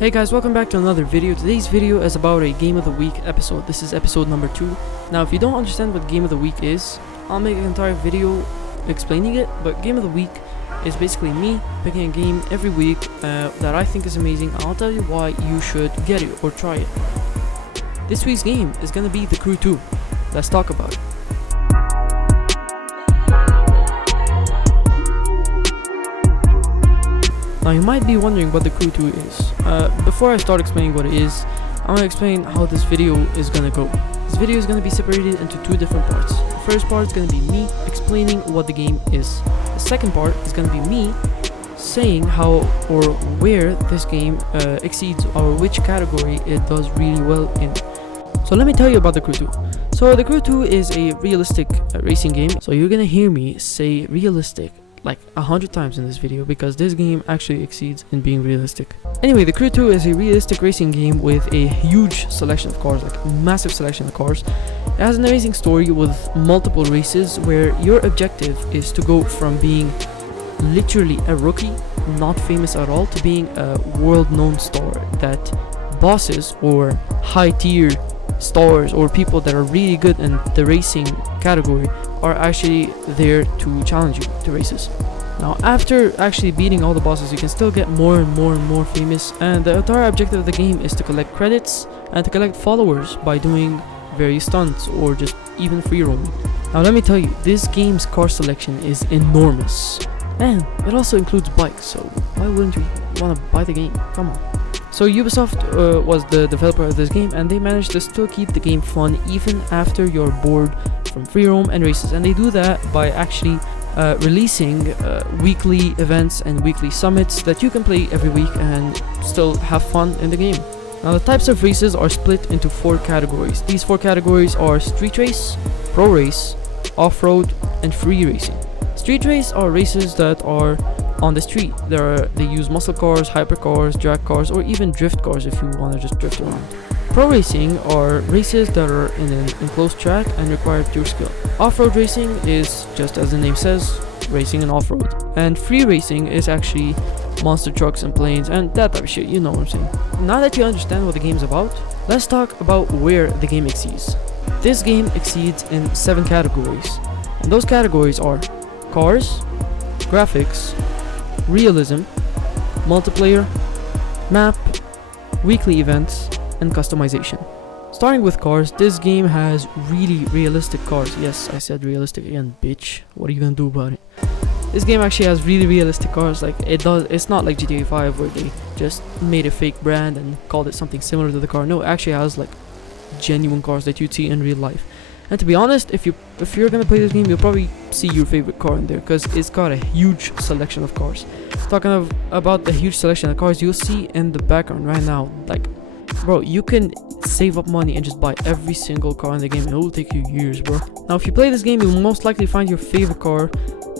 Hey guys, welcome back to another video. Today's video is about a Game of the Week episode. This is episode number 2. Now, if you don't understand what Game of the Week is, I'll make an entire video explaining it, but Game of the Week is basically me picking a game every week that I think is amazing. I'll tell you why you should get it or try it. This week's game is gonna be The Crew 2. Let's talk about it. Now you might be wondering what The Crew 2 is. Before I start explaining what it is, I'm gonna explain how this video is gonna go. This video is gonna be separated into 2 different parts. The first part is gonna be me explaining what the game is. The second part is gonna be me saying how or where this game exceeds or which category it does really well in. So let me tell you about The Crew 2. So The Crew 2 is a realistic racing game. So you're gonna hear me say realistic like 100 times in this video because this game actually exceeds in being realistic. Anyway, The Crew 2 is a realistic racing game with a huge selection of cars, like a massive selection of cars. It has an amazing story with multiple races where your objective is to go from being literally a rookie, not famous at all, to being a world-known star that bosses or high-tier stars or people that are really good in the racing category are actually there to challenge you to races. Now, after actually beating all the bosses, you can still get more and more famous, and the entire objective of the game is to collect credits and to collect followers by doing various stunts or just even free roaming. Now let me tell you, this game's car selection is enormous, and it also includes bikes, so why wouldn't you want to buy the game? Come on. So Ubisoft was the developer of this game, and they managed to still keep the game fun even after you're bored from free roam and races, and they do that by actually releasing weekly events and weekly summits that you can play every week and still have fun in the game. Now the types of races are split into 4 categories. These 4 categories are street race, pro race, off-road, and free racing. Street race are races that are on the street. They use muscle cars, hypercars, drag cars, or even drift cars if you want to just drift around. Pro racing are races that are in an enclosed track and require pure skill. Off-road racing is, just as the name says, racing and off-road. And free racing is actually monster trucks and planes and that type of shit, you know what I'm saying. Now that you understand what the game's about, let's talk about where the game exceeds. This game exceeds in 7 categories, and those categories are cars, graphics, realism, multiplayer, map, weekly events, and customization. Starting with cars, this game has really realistic cars. Yes, I said realistic again, bitch. What are you gonna do about it? This game actually has really realistic cars. Like it's not like GTA 5 where they just made a fake brand and called it something similar to the car. No, it actually has like genuine cars that you'd see in real life. And to be honest, if you're gonna play this game, you'll probably see your favorite car in there because it's got a huge selection of cars. Talking about the huge selection of cars, you'll see in the background right now, like, bro, you can save up money and just buy every single car in the game. It will take you years, bro. Now, if you play this game, you'll most likely find your favorite car,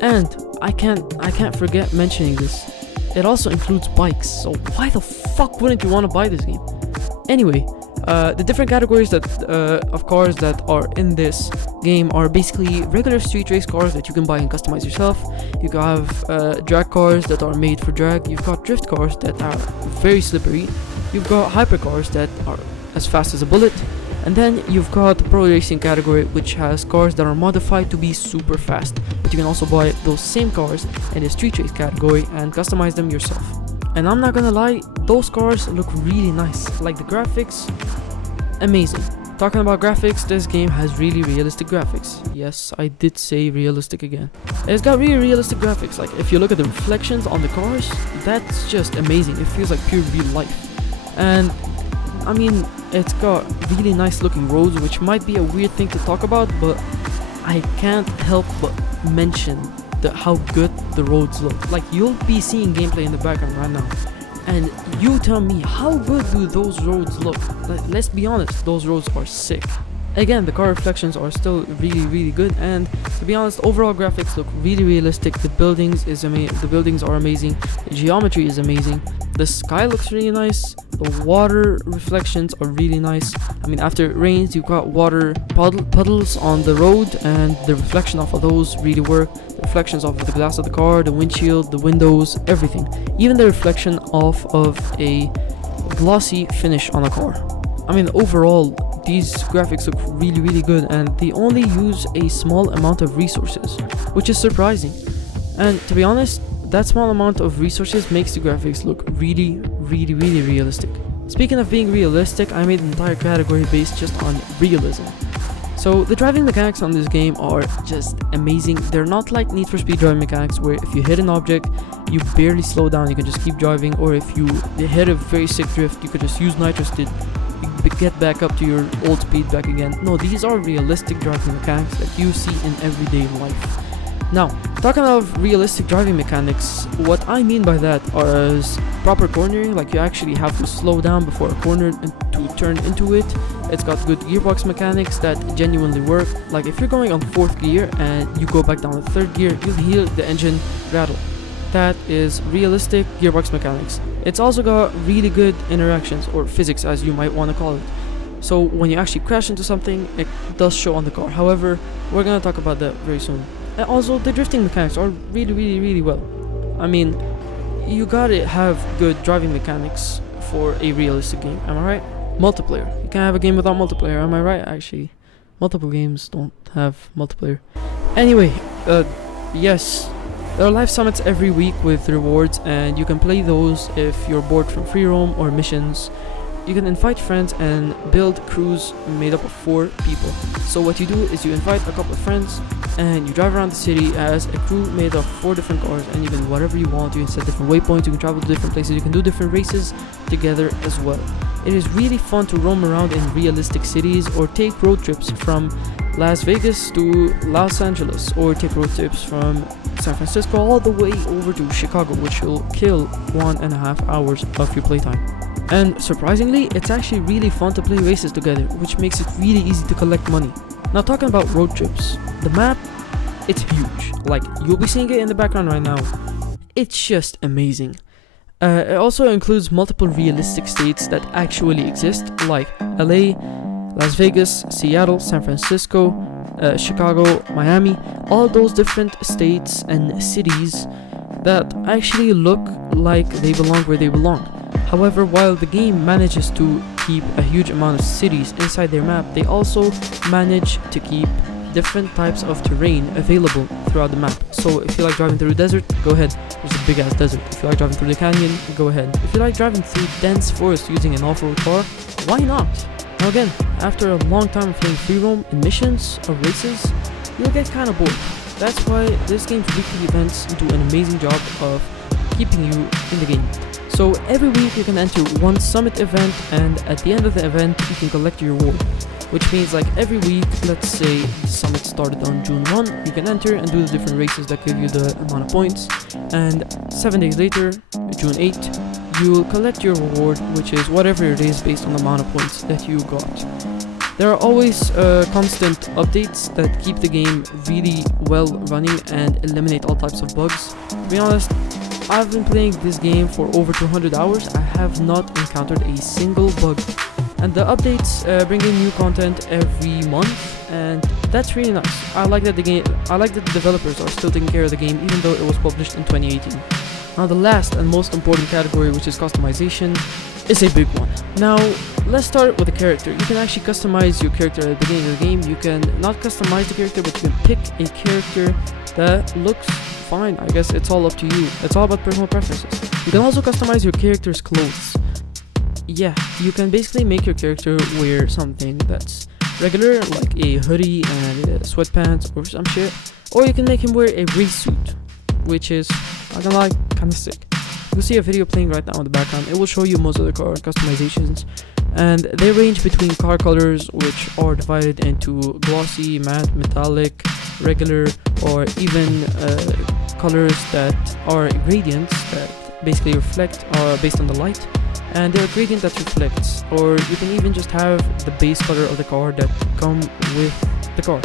and I can't forget mentioning this. It also includes bikes. So why the fuck wouldn't you want to buy this game? Anyway. The different categories of cars that are in this game are basically regular street race cars that you can buy and customize yourself. You have drag cars that are made for drag. You've got drift cars that are very slippery. You've got hypercars that are as fast as a bullet. And then you've got the pro racing category, which has cars that are modified to be super fast. But you can also buy those same cars in the street race category and customize them yourself. And I'm not gonna lie, those cars look really nice. Like the graphics, amazing. Talking about graphics, this game has really realistic graphics. Yes, I did say realistic again. It's got really realistic graphics. Like if you look at the reflections on the cars, that's just amazing. It feels like pure real life. And I mean, it's got really nice looking roads, which might be a weird thing to talk about, but I can't help but mention how good the roads look. Like you'll be seeing gameplay in the background right now, and you tell me, how good do those roads look? Let's be honest, those roads are sick. Again, the car reflections are still really good, and to be honest, overall graphics look really realistic. The buildings are amazing. The geometry is amazing. The sky looks really nice. The water reflections are really nice. I mean, after it rains, you've got water puddles on the road, and the reflection off of those really work. The reflections off of the glass of the car, the windshield, the windows, everything. Even the reflection off of a glossy finish on a car. I mean, overall, these graphics look really good, and they only use a small amount of resources, which is surprising. And to be honest, that small amount of resources makes the graphics look really realistic. Speaking of being realistic, I made an entire category based just on realism. So the driving mechanics on this game are just amazing. They're not like Need for Speed driving mechanics where if you hit an object, you barely slow down, you can just keep driving, or if you hit a very sick drift, you could just use nitros to get back up to your old speed back again. No, these are realistic driving mechanics that you see in everyday life. Now, talking of realistic driving mechanics, what I mean by that is proper cornering, like you actually have to slow down before a corner to turn into it. It's got good gearbox mechanics that genuinely work. Like if you're going on 4th gear and you go back down to 3rd gear, you'll hear the engine rattle. That is realistic gearbox mechanics. It's also got really good interactions, or physics as you might want to call it. So when you actually crash into something, it does show on the car. However, we're gonna talk about that very soon. And also, the drifting mechanics are really well. I mean, you gotta have good driving mechanics for a realistic game, am I right? Multiplayer. You can't have a game without multiplayer, am I right? Actually, multiple games don't have multiplayer. Anyway, yes, there are live summits every week with rewards, and you can play those if you're bored from free roam or missions. You can invite friends and build crews made up of 4 people. So what you do is you invite a couple of friends and you drive around the city as a crew made of 4 different cars, and you can do whatever you want. You can set different waypoints, you can travel to different places, you can do different races together as well. It is really fun to roam around in realistic cities, or take road trips from Las Vegas to Los Angeles, or take road trips from San Francisco all the way over to Chicago, which will kill 1.5 hours of your playtime. And surprisingly, it's actually really fun to play races together, which makes it really easy to collect money. Now, talking about road trips, the map, it's huge. Like, you'll be seeing it in the background right now. It's just amazing. It also includes multiple realistic states that actually exist, like LA, Las Vegas, Seattle, San Francisco, Chicago, Miami, all those different states and cities that actually look like they belong where they belong. However, while the game manages to keep a huge amount of cities inside their map, they also manage to keep different types of terrain available throughout the map. So if you like driving through the desert, go ahead, there's a big ass desert. If you like driving through the canyon, go ahead. If you like driving through dense forest using an off-road car, why not? Now again, after a long time of playing free roam in missions or races, you'll get kinda bored. That's why this game's weekly events do an amazing job of keeping you in the game. So every week you can enter one summit event, and at the end of the event you can collect your reward. Which means like every week, let's say the summit started on June 1, you can enter and do the different races that give you the amount of points, and 7 days later, June 8, you'll collect your reward, which is whatever it is based on the amount of points that you got. There are always constant updates that keep the game really well running and eliminate all types of bugs. To be honest, I've been playing this game for over 200 hours. I have not encountered a single bug. And the updates bring in new content every month, and that's really nice. I like that the developers are still taking care of the game, even though it was published in 2018. Now the last and most important category, which is customization, is a big one. Now let's start with the character. You can actually customize your character at the beginning of the game. You can not customize the character, but you can pick a character that looks fine. I guess it's all up to you. It's all about personal preferences. You can also customize your character's clothes. Yeah, you can basically make your character wear something that's regular, like a hoodie and sweatpants or some shit, or you can make him wear a race suit, which is, not gonna lie, kinda sick. You'll see a video playing right now in the background. It will show you most of the car customizations, and they range between car colors, which are divided into glossy, matte, metallic, regular, or even colors that are gradients that basically reflect based on the light. And they're a gradient that reflects, or you can even just have the base color of the car that come with the car,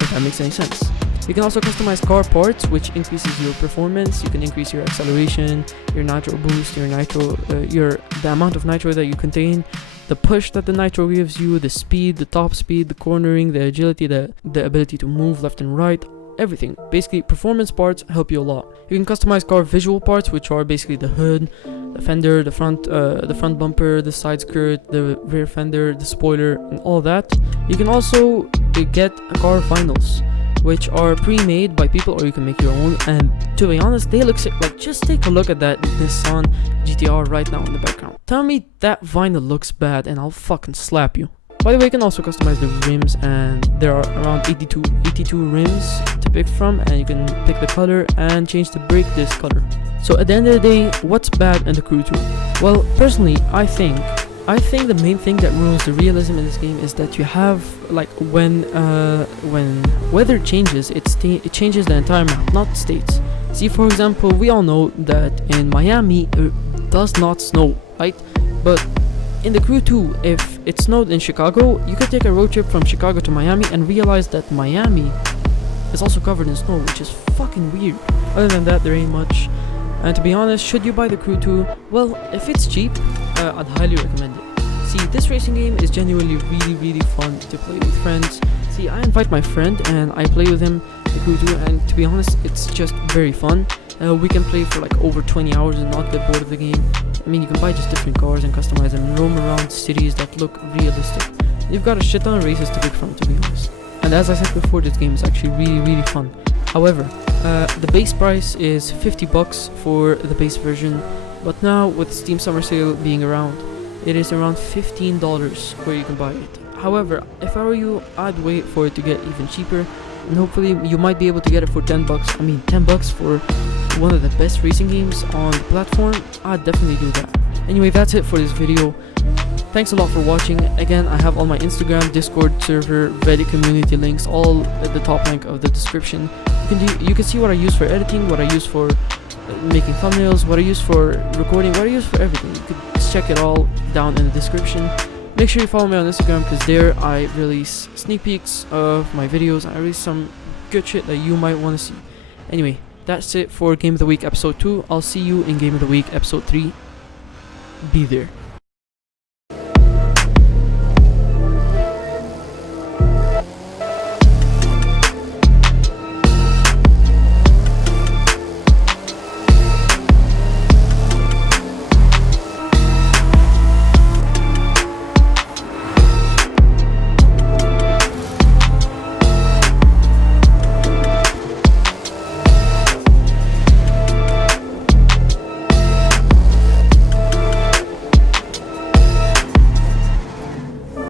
if that makes any sense. You can also customize car parts, which increases your performance. You can increase your acceleration, your nitro boost, your nitro, the amount of nitro that you contain, the push that the nitro gives you, the speed, the top speed, the cornering, the agility, the ability to move left and right. everything. Basically, performance parts help you a lot. You can customize car visual parts, which are basically the hood, the fender, the front bumper, the side skirt, the rear fender, the spoiler, and all that. You can also get car vinyls, which are pre-made by people, or you can make your own. And to be honest, they look sick. Like, just take a look at that Nissan GTR right now in the background. Tell me that vinyl looks bad, and I'll fucking slap you. By the way, you can also customize the rims, and there are around 82 rims to pick from, and you can pick the color and change the brake disc color. So at the end of the day, what's bad in the Crew 2? Well, personally, I think the main thing that ruins the realism in this game is that you have, like, when weather changes, it changes the entire map, not states. See, for example, we all know that in Miami it does not snow, right? But in the Crew 2, if it snowed in Chicago, you could take a road trip from Chicago to Miami and realize that Miami is also covered in snow, which is fucking weird. Other than that, there ain't much. And to be honest, should you buy the Crew 2? Well, if it's cheap, I'd highly recommend it. See, this racing game is genuinely really fun to play with friends. See, I invite my friend and I play with him the Crew 2, and to be honest, it's just very fun. We can play for like over 20 hours and not get bored of the game. I mean, you can buy just different cars and customize them and roam around cities that look realistic. You've got a shit ton of races to pick from, to be honest. And as I said before, this game is actually really fun. However, the base price is $50 for the base version, but now with Steam Summer Sale being around, it is around $15 where you can buy it. However, if I were you, I'd wait for it to get even cheaper, and hopefully you might be able to get it for $10. I mean, $10 for one of the best racing games on the platform, I'd definitely do that. Anyway, that's it for this video. Thanks a lot for watching. Again, I have all my Instagram, Discord server, Reddit community links all at the top link of the description. You can see what I use for editing, what I use for making thumbnails, what I use for recording, what I use for everything. You could check it all down in the description. Make sure you follow me on Instagram, because there I release sneak peeks of my videos. I release some good shit that you might want to see. Anyway, that's it for Game of the Week episode 2. I'll see you in Game of the Week episode 3. Be there.